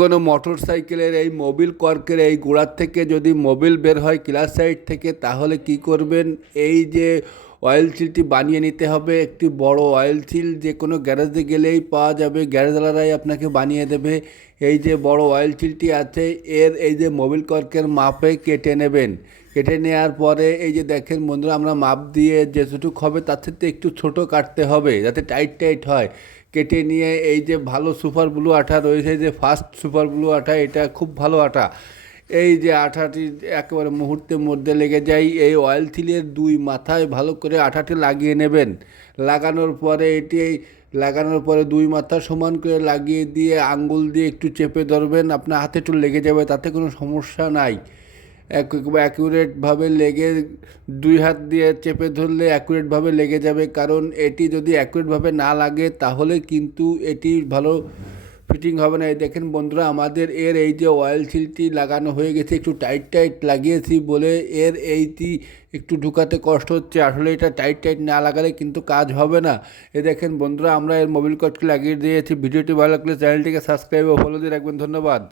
কোনো মোটর সাইকেলের এই মোবিল কর্কের এই গোড়ার থেকে যদি মোবিল বের হয় ক্লাস সাইড থেকে, তাহলে কি করবেন? এই যে অয়েল সিলটি বানিয়ে নিতে হবে, একটি বড় অয়েল সিল যে কোনো গ্যারেজে গেলেই পাওয়া যাবে গ্যারেজওয়ালারাই আপনাকে বানিয়ে দেবে। এই যে বড় অয়েল সিলটি আছে, এর এই যে মোবিল কর্কের মাপে কেটে নেবেন। কেটে নেওয়ার পরে, এই যে দেখেন বন্ধুরা, আমরা মাপ দিয়ে যেটুকু হবে, তার থেকে একটু ছোট কাটতে হবে, যাতে টাইট টাইট হয়। কেটে নিয়ে এই যে ভালো সুপার ব্লু আঠা রয়েছে, যে ফার্স্ট সুপার ব্লু আঠা, এটা খুব ভালো আঠা। এই যে আঠাটি একেবারে মুহূর্তের মধ্যে লেগে যায়, এই অয়েল থিলের দুই মাথায় ভালো করে আঠাটি লাগিয়ে নেবেন। লাগানোর পরে এটি, লাগানোর পরে দুই মাথা সমান করে লাগিয়ে দিয়ে আঙ্গুল দিয়ে একটু চেপে ধরবেন, আপনার হাতে একটু লেগে যাবে, তাতে কোনো সমস্যা নাই। অ্যাকুরেটভাবে লেগে দুই হাত দিয়ে চেপে ধরলে অ্যাকুরেটভাবে লেগে যাবে। কারণ এটি যদি অ্যাকুরেটভাবে না লাগে, তাহলে কিন্তু এটি ভালো ফিটিং হবে না। এই দেখেন বন্ধুরা, আমাদের এর এই যে অয়েল সিলটি লাগানো হয়ে গেছে, একটু টাইট টাইট লাগিয়েছি বলে এর এইটি একটু ঢুকাতে কষ্ট হচ্ছে। আসলে এটা টাইট টাইট না লাগালে কিন্তু কাজ হবে না। এ দেখেন বন্ধুরা, আমরা এর মোবিল কটকে লাগিয়ে দিয়েছি। ভিডিওটি ভালো লাগলে চ্যানেলটিকে সাবস্ক্রাইব ও ফলো দিয়ে রাখবেন। ধন্যবাদ।